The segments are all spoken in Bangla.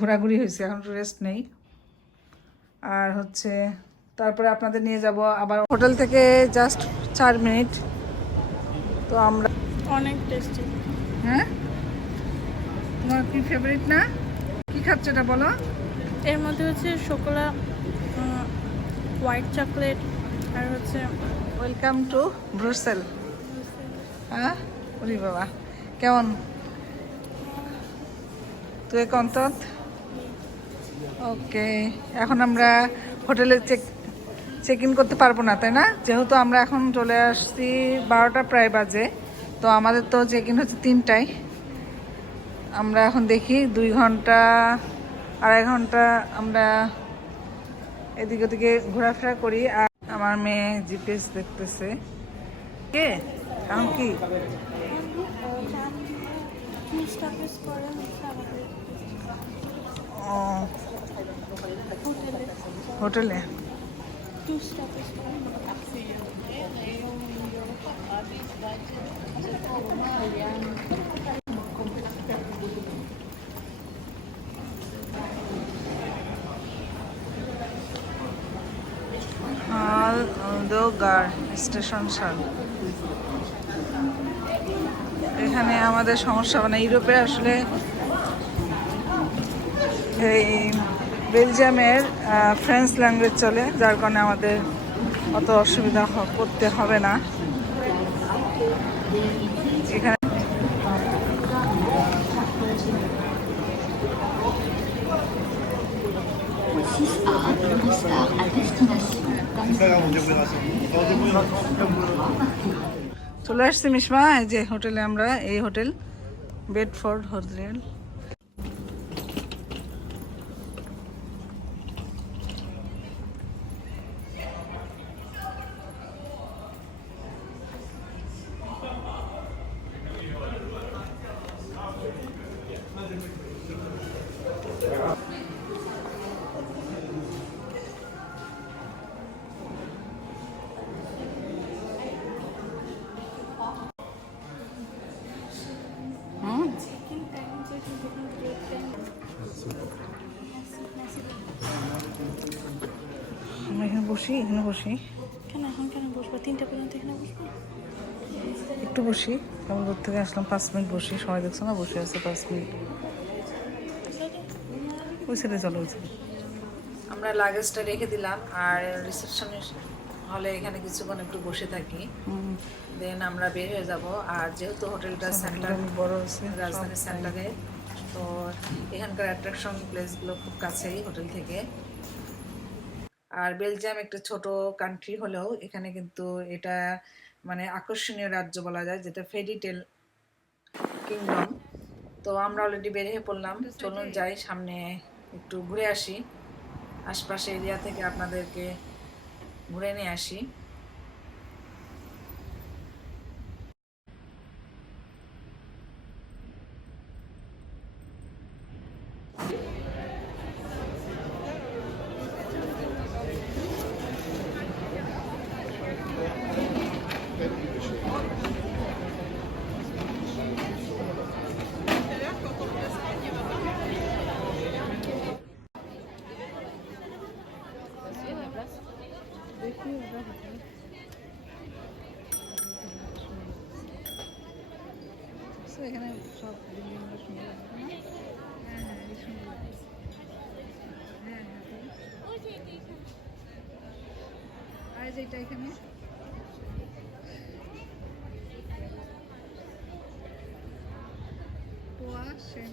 ঘোরাঘুরি হয়েছে এখন রেস্ট নেই। আর হচ্ছে তারপরে আপনাদের নিয়ে যাব আবার হোটেল থেকে জাস্ট চার মিনিট। তো আমরা অনেক টেস্টি হ্যাঁ? তোমার কি ফেভারিট না? কি খাচ্ছ এটা বলো? এর মধ্যে হচ্ছে শোকোলা হোয়াইট চকলেট আর হচ্ছে ওয়েলকাম টু ব্রুসেল হ্যাঁ? ওরে বাবা কেমন? তুই কন্তত ওকে, এখন আমরা হোটেলে চেক চেক ইন করতে পারব না, তাই না? যেহেতু আমরা এখন চলে আসছি বারোটা প্রায় বাজে, তো আমাদের তো চেক ইন হচ্ছে তিনটায়। আমরা এখন দেখি দুই ঘণ্টা, আড়াই ঘণ্টা আমরা এদিকে ওদিকে ঘোরাফেরা করি, আর আমার মেয়ে জিপিএস দেখতেছে। কে? এখন কি? ও হোটেলে। স্টেশন সাল। এখানে আমাদের সমস্যা মানে ইউরোপে আসলে এই বেলজিয়ামের ফ্রেঞ্চ ল্যাঙ্গুয়েজ চলে, যার কারণে আমাদের অত অসুবিধা করতে হবে না। এখানে চলে আসছি মিসমা এই যে হোটেলে আমরা, এই হোটেল, বেডফোর্ড হোটেল বসি। কেন এখন কেন বসবো? তিনটা পর্যন্ত এখানে বসবো? একটু বসি কেমন দূর থেকে আসলাম পাঁচ মিনিট বসি। সময় দেখছ না? বসে আছে পাঁচ মিনিট। ওই চলো ওই আমরা লাগেজটা রেখে দিলাম আর রিসেপশনের হলে এখানে কিছুক্ষণ একটু বসে থাকি। দেন আমরা বের হয়ে যাব আর যেহেতু হোটেলটা সেন্টার বড় রাজধানী সেন্টারে তো এখানকার অ্যাট্রাকশন প্লেসগুলো খুব কাছেই হোটেল থেকে। আর বেলজিয়াম একটা ছোট কান্ট্রি হলেও এখানে কিন্তু এটা মানে আকর্ষণীয় রাজ্য বলা যায় যেটা ফেরিটেল কিংডম তো আমরা অলরেডি বের হয়ে পড়লাম। চলুন যাই সামনে একটু ঘুরে আসি। আশপাশে এরিয়া থেকে আপনাদেরকে ঘুরে নিয়ে আসি। এখানে সব বিল্ডিংগুলো সুন্দর লাগছে না? হ্যাঁ হ্যাঁ এই লাগছে। হ্যাঁ হ্যাঁ। আর যেটা এখানে? পোয়া সেন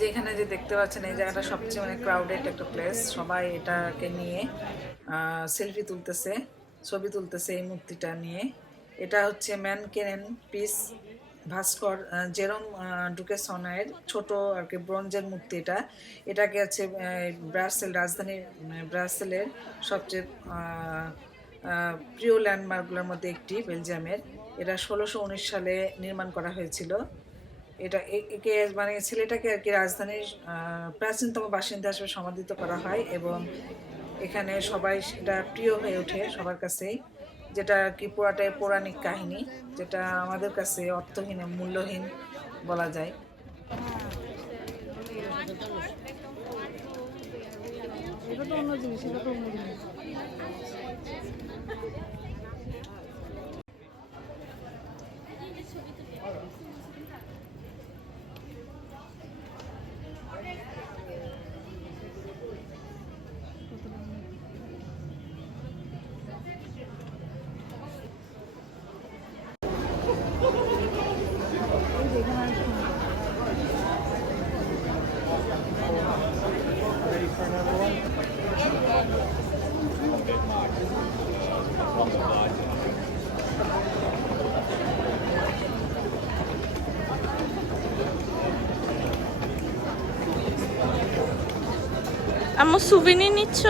যে এখানে যে দেখতে পাচ্ছেন এই জায়গাটা সবচেয়ে মানে ক্রাউডেড একটা প্লেস সবাই এটাকে নিয়ে সেলফি তুলতেছে ছবি তুলতেছে এই মূর্তিটা নিয়ে। এটা হচ্ছে ম্যান কেনেন পিস ভাস্কর জেরম ডুকেসনের ছোট আর কি ব্রোঞ্জের মূর্তি এটা। এটাকে আছে ব্রাসেল রাজধানী মানে ব্রাসেলের সবচেয়ে আহ, আহ, প্রিয় ল্যান্ডমার্কগুলোর মধ্যে একটি বেলজিয়ামের এটা ষোলোশো সালে নির্মাণ করা হয়েছিল। এটা একে মানে ছেলেটাকে আর কি রাজধানীর প্রাচীনতম বাসিন্দা হিসেবে সমাধিত করা হয় এবং এখানে সবাই সেটা প্রিয় হয়ে ওঠে সবার কাছেই, যেটা আর কি পুরাটাই পৌরাণিক কাহিনী, যেটা আমাদের কাছে অর্থহীন মূল্যহীন বলা যায়। এটা তো অন্য জিনিস, এটা তো আমার সুবিনি নিচ্ছ?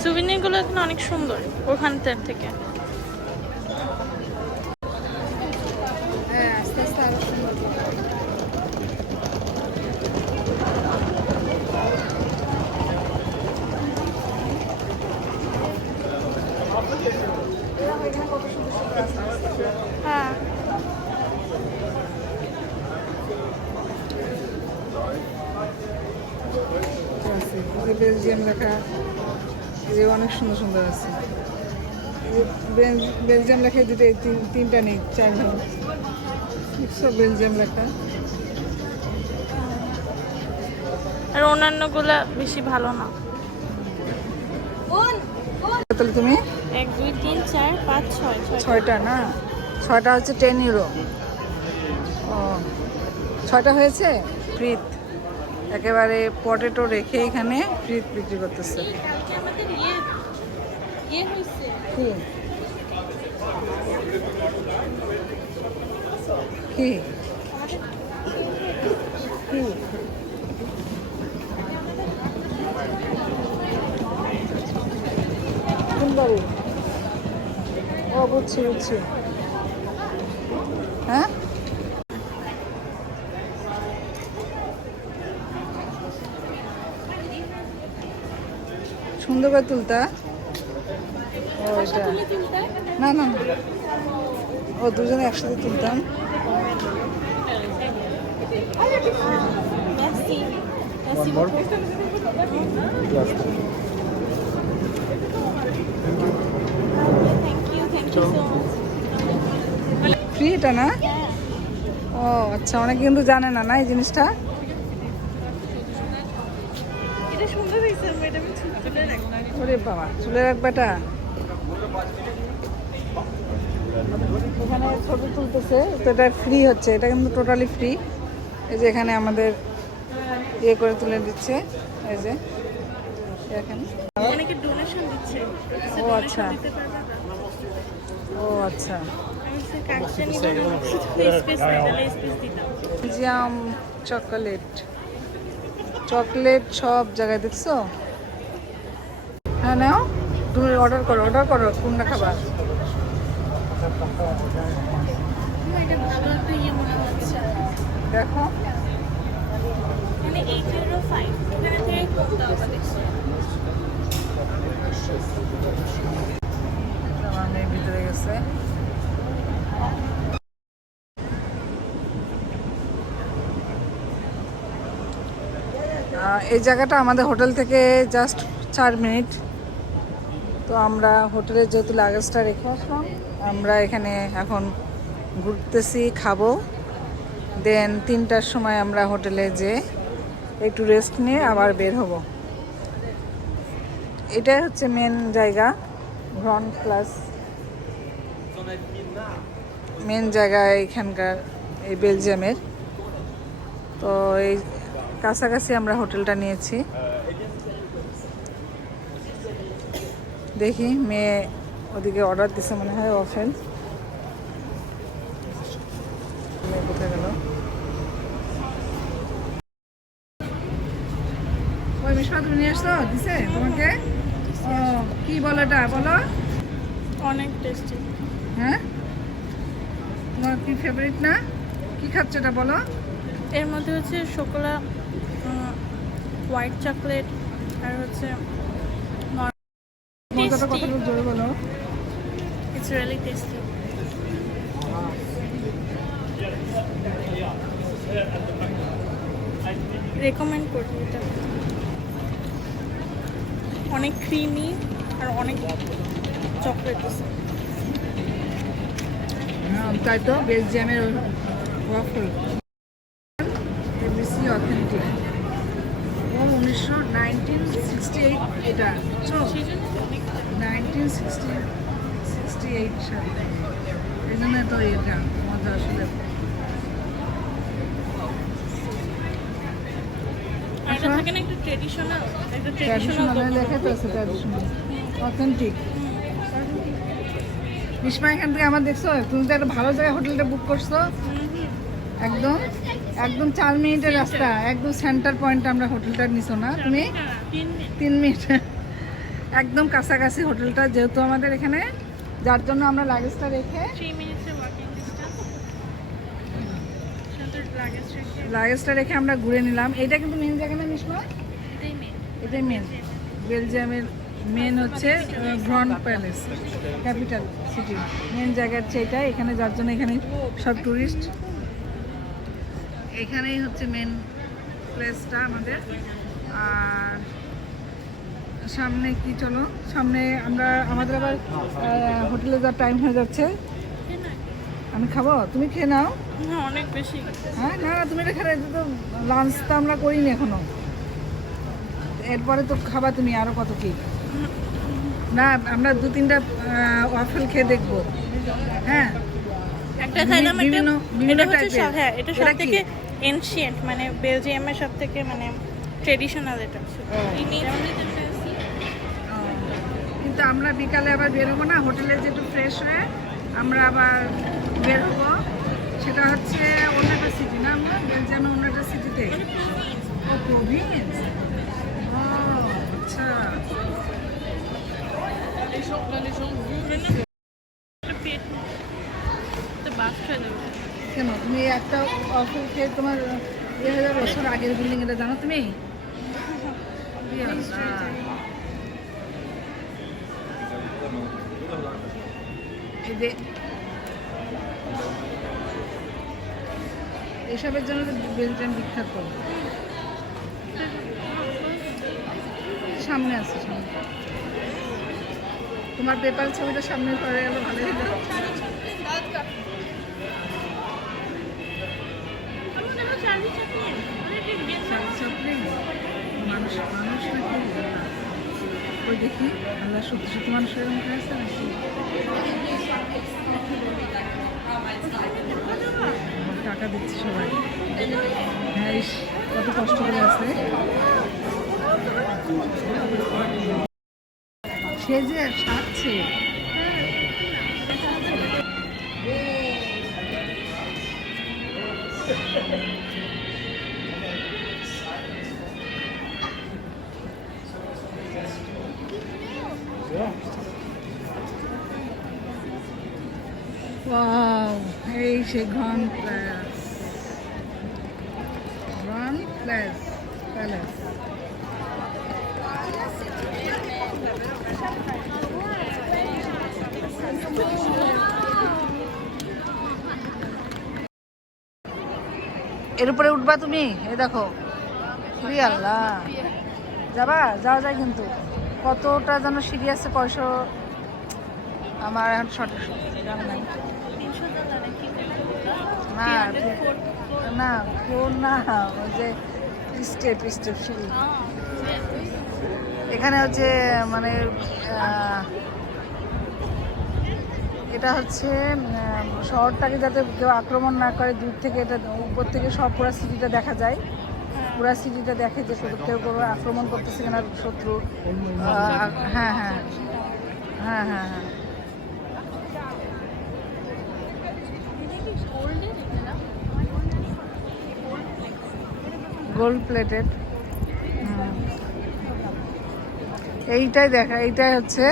সুবিনিগুলো এখানে অনেক সুন্দর ওখান থেকে হ্যাঁ আস্তে আস্তে আরও সুন্দর হ্যাঁ আছে এই যে বেলজিয়াম লেখা এই যে অনেক সুন্দর সুন্দর আছে এই যে বেল- বেলজিয়াম লেখা এই দুটো তিন তিনটা নেই চার নেই সব বেলজিয়াম লেখা। আর অন্যান্যগুলা বেশি ভালো না। তাহলে তুমি? এক দুই তিন চার পাঁচ ছয় ছয় ছয়টা না? ছয়টা হচ্ছে টেন ইউরো ও ছয়টা হয়েছে? ফ্রিত একেবারে পটেটো রেখে এখানে ফ্রিত বিক্রি করতেছে। আমাদের ইয়ে ইয়ে হয়েছে। কি কি? বাড়ি ও বুঝছি বুঝছি। হ্যাঁ? সুন্দর করে তুলতা। না না ও দুজনে একসাথে তুলতাম. ফ্রি এটা না? ও আচ্ছা অনেকে কিন্তু জানে না না এই জিনিসটা? ওরে বাবা চুলে রাখবে এটা এখানে ছবি তুলতেছে তো এটা ফ্রি হচ্ছে এটা কিন্তু টোটালি ফ্রি এই যে এখানে আমাদের ইয়ে করে তুলে দিচ্ছে এই যে ও আচ্ছা। ও আচ্ছা। Jam chocolate. চকলেট সব জায়গায় দেখছ? হ্যাঁ নাও। তুমি অর্ডার করো অর্ডার করো, কোনটা খাবার দেখো। মানে ভিতরে গেছে। এই জায়গাটা আমাদের হোটেল থেকে জাস্ট চার মিনিট। তো আমরা হোটেলে যেহেতু লাগেজটা রেখে আসলাম, আমরা এখানে এখন ঘুরতেছি, খাব। দেন তিনটার সময় আমরা হোটেলে যে একটু রেস্ট নিয়ে আবার বের হব। এটাই হচ্ছে মেন জায়গা গ্রন প্লাস মেন জায়গা এখানকার, এই বেলজিয়ামের তো এই কাছাকাছি আমরা হোটেলটা নিয়েছি। দেখি মেয়ে ওদিকে অর্ডার দিছে মনে হয় অফেন মেয়ে কোথায় গেল? ওই মিশমা তুমি নিয়ে আসছো? দিছে তোমাকে? ও কি বলো এটা? বলো। অনেক টেস্টি হ্যাঁ? তোমার কি ফেভারিট না? কি খাচ্ছ এটা বলো? এর মধ্যে হচ্ছে শোকোলা হোয়াইট চকলেট আর হচ্ছে মজাটা কথা জোরে বলো ইটস রিয়েলি টেস্টি রেকমেন্ড করব এটা। অনেক ক্রিমি আর অনেক চকলেট হ্যাঁ তাই তো উনিশশো নাইনটিন সিক্সটি এইট এটা নাইনটিন সিক্সটি সিক্সটি এইট এই জন্য তো এটা মজা আসলে আর এটা থাকে না একটা ট্রেডিশনাল একটা ট্রেডিশনাল লেখা তো আছে ট্র্যাডিশনাল অথেন্টিক বিস্মা এখান থেকে আমার দেখছ? তুমি তো একটা ভালো জায়গায় হোটেলটা বুক করছ। একদম একদম চার মিনিটের রাস্তা একদম সেন্টার পয়েন্টে আমরা হোটেলটা নিছো না? তুমি? তিন মিনিট। একদম কাছাকাছি হোটেলটা যেহেতু আমাদের এখানে যার জন্য আমরা লাগেজটা রেখে থ্রি মিনিটসের ওয়াকিং ডিস্টেন্স সুন্দর লাগেজ রেখে লাগেজটা রেখে আমরা ঘুরে নিলাম। এটা কিন্তু মেন জায়গা না মিসমা এটাই মেন বেলজিয়ামের মেন হচ্ছে ভ্রন প্যালেস ক্যাপিটাল সিটি মেন জায়গা হচ্ছে এটা এখানে যার জন্য এখানে সব টুরিস্ট এখানেই হচ্ছে মেন প্লেসটা আমাদের। আর সামনে কি চলো? সামনে আমরা আমাদের আবার হোটেলে যাওয়ার টাইম হয়ে যাচ্ছে। আমি খাব? তুমি খেয়ে নাও। না অনেক বেশি। হ্যাঁ না না তুমি এটা খেলে তো লাঞ্চ তো আমরা করিনি এখনও। এরপরে তো খাবা তুমি আরও কত কি? না আমরা দু তিনটা ওয়াফেল খেয়ে দেখব। হ্যাঁ? একটা খাইলাম একটা এটা হচ্ছে হ্যাঁ এটা সব থেকে এনশিয়েন্ট মানে বেলজিয়ামের সব থেকে মানে ট্রেডিশনাল এটা। কিন্তু আমরা বিকালে আবার বেরোবো না হোটেলে যেটু ফ্রেশ হয়ে আমরা আবার বের হব সেটা হচ্ছে অন্য একটা সিটি না আমরা? বেলজিয়ামে অন্য একটা সিটিতে ও প্রভিন্স ও আচ্ছা। কেন? তুমি একটা খেয়ে তোমার দুই হাজার বছর আগের বিল্ডিং এটা জানো তুমি কি আল্লাহ। এই যে এসবের জন্য তো বেলজিয়াম বিখ্যাত। সামনে আছে সামনে। তোমার পেপার ছবিটা সামনে পড়ে গেল ভালো হলো চাপলিন মানুষ মানুষ নাকি ওই দেখি আমরা সত্যি সত্যি মানুষের মুখে আছে নাকি? টাকা দিচ্ছে সবাই। হ্যাঁ কত কষ্ট করে আছে। সে যে সাজছে ঘন প্যালেস ঘন প্যালেস প্যালেস এর উপরে উঠবা তুমি এ দেখো। আল্লাহ। যাবা? যাওয়া যায় কিন্তু। কতটা যেন সিঁড়ি আছে কয়শো আমার এখন সঠিক জানা নাই। না না ফ্লোর না, ওই যে স্টেপ স্টেপ সিঁড়ি এখানে হচ্ছে মানে এটা হচ্ছে শহরটাকে যাতে কেউ আক্রমণ না করে, দূর থেকে এটা উপর থেকে সব পুরো সিটিটা দেখা যায়। পুরো সিটিটা দেখে যে কেউ কেউ আক্রমণ করতেছে কিনা শত্রু। হ্যাঁ হ্যাঁ হ্যাঁ হ্যাঁ হ্যাঁ। Gold plated. এইটাই দেখা এইটাই হচ্ছে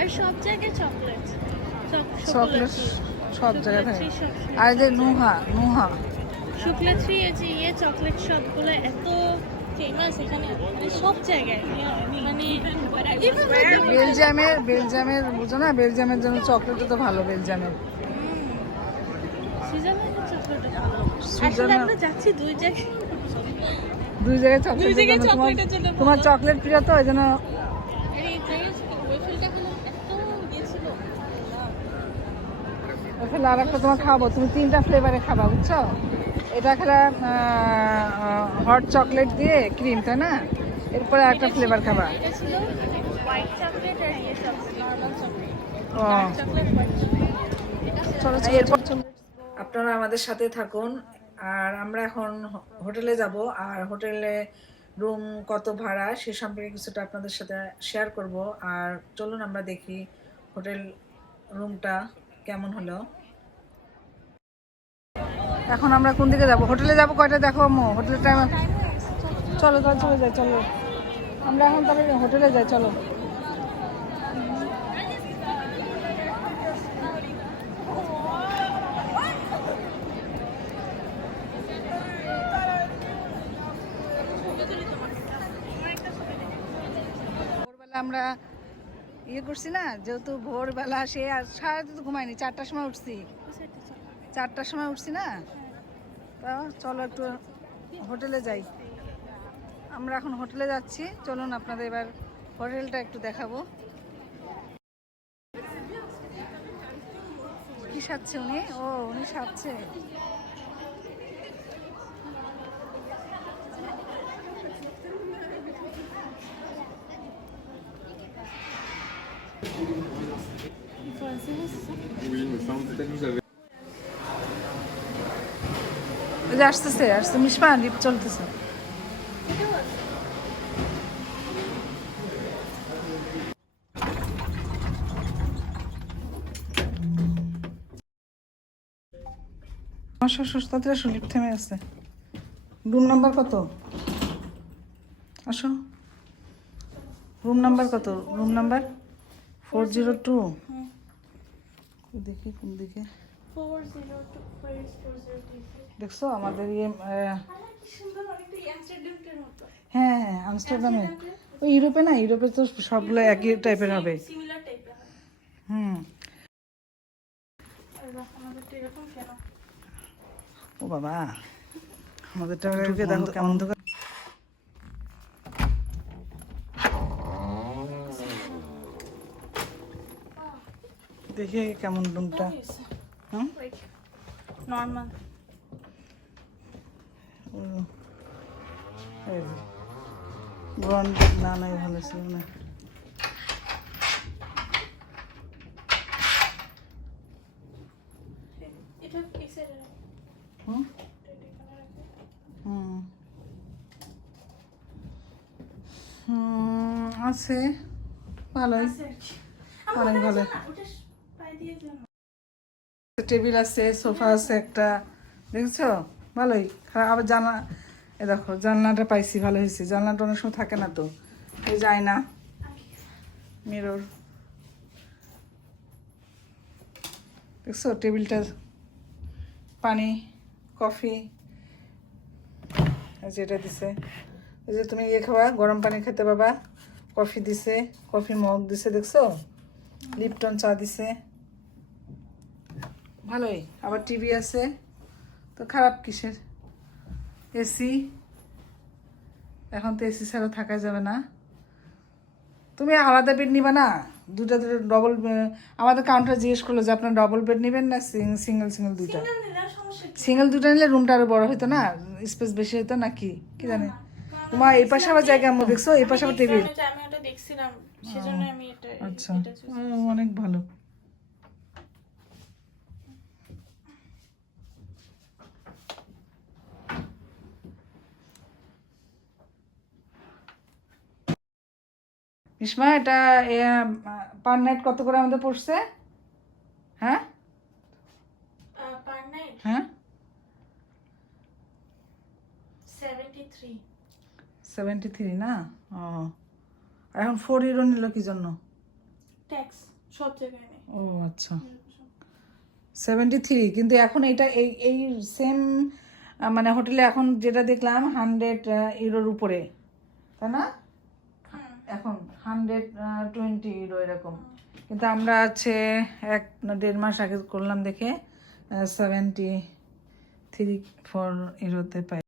আর সব জায়গায় চকলেট। চকলেট সব জায়গায় থাকে। আর যে নুহা নুহা। শুক্লাশ্রী এই যে ইয়ে চকলেট শপগুলো এত ফেমাস এখানে মানে সব জায়গায় মানে বেলজিয়ামের বেলজিয়ামের বুঝো না বেলজিয়ামের জন্য চকলেটটা তো ভালো বেলজিয়ামের দুই জায়গায় চকলেট তোমার চকলেট প্রিয় তো ওই জন্য আর একটা তোমার খাব তুমি তিনটা ফ্লেভারে খাবা বুঝছ? এটা খেলা হট চকলেট দিয়ে ক্রিম তাই না? এরপরে একটা ফ্লেভার খাবা। এটা ছিল হোয়াইট চকলেট আর ইয়ে চলো আপনারা আমাদের সাথে থাকুন। আর আমরা এখন হোটেলে যাব। আর হোটেলে রুম কত ভাড়া সে সম্পর্কে কিছুটা আপনাদের সাথে শেয়ার করব। আর চলুন আমরা দেখি হোটেল রুমটা কেমন হলো। এখন আমরা কোন দিকে যাব? হোটেলে যাব কয়টা? দেখো আম্মু, হোটেলের টাইম চলো তাহলে চলে যাই, চলো। আমরা এখন তাহলে হোটেলে যাই, চলো। আমরা ইয়ে করছি না, যেহেতু ভোরবেলা সে আর সারাদিন তো ঘুমাইনি চারটার সময় উঠছি। চারটার সময় উঠছি না? তা চলো একটু হোটেলে যাই। আমরা এখন হোটেলে যাচ্ছি। চলুন আপনাদের এবার হোটেলটা একটু দেখাবো। কি সাজছে উনি? ও, উনি সাজছে। ওই যে আসতেছে আসছে মিশমা লিপ চলতেছে। তাড়াতাড়ি আসো লিফট থেমে আছে রুম নাম্বার কত? আসো। রুম নাম্বার কত? Room number? Four zero two. দেখি কোন দিকে। দেখছ? আমাদের ইয়ে হ্যাঁ হ্যাঁ আমস্টারডামে। ওই ইউরোপে না ইউরোপে তো সবগুলো একই টাইপের হবে। হুম। ও বাবা আমাদেরটা ঢুকে দেখো কেমন? দোকান দেখি কেমন রুমটা। হুম নর্মাল ব্রন্ড না নাই ভালো ছিল না আছে ভালোই অনেক ভালো টেবিল আছে, সোফা আছে, একটা। দেখছ? ভালোই। আবার জানলা এ দেখো, জানলাটা পাইছি, ভালো হয়েছে। জানলাটা অনেক সময় থাকে না তো। যায় না। মিরর। দেখছ? টেবিলটা, পানি, কফি। এই যে দিছে। এই যে তুমি ইয়ে খাবা, গরম পানি খেতে পাবা। কফি দিছে, কফি মগ দিছে, দেখছ? লিপটন চা দিছে। ভালোই আবার টিভি আছে। তো খারাপ কিসের? এসি এখন তো এসি ছাড়া থাকা যাবে না। তুমি আলাদা বেড নিবা না? দুটা দুটো ডবল আমাদের কাউন্টার জিজ্ঞেস করল যে আপনার ডবল বেড নেবেন না সিঙ্গেল সিঙ্গেল সমস্যা সিঙ্গেল দুটো নিলে রুমটা আরও বড় হতো না? স্পেস বেশি হতো না কি? কি জানে? তোমার এই পাশে আবার জায়গা আমরা দেখছ এই পাশে আবার টেবিল আমি আমি ওটা দেখছিলাম। সেজন্য আমি এটা আচ্ছা। অনেক ভালো। ইসমা এটা পার নাইট কত করে আমাদের পড়ছে? হ্যাঁ? হ্যাঁ সেভেন্টি থ্রি সেভেন্টি থ্রি না? ও। এখন ফোর ইউরো নিল কি জন্য? ট্যাক্স সব জায়গায় ও আচ্ছা। সেভেন্টি থ্রি কিন্তু এখন এটা এই এই সেম মানে হোটেলে এখন যেটা দেখলাম হান্ড্রেড ইউরোর উপরে। তাই না? এখন হান্ড্রেড টোয়েন্টি ইউরো এরকম কিন্তু আমরা আছে এক, দেড় মাস আগে করলাম দেখে সেভেন্টি থ্রি ফোর ইউরোতে পাই।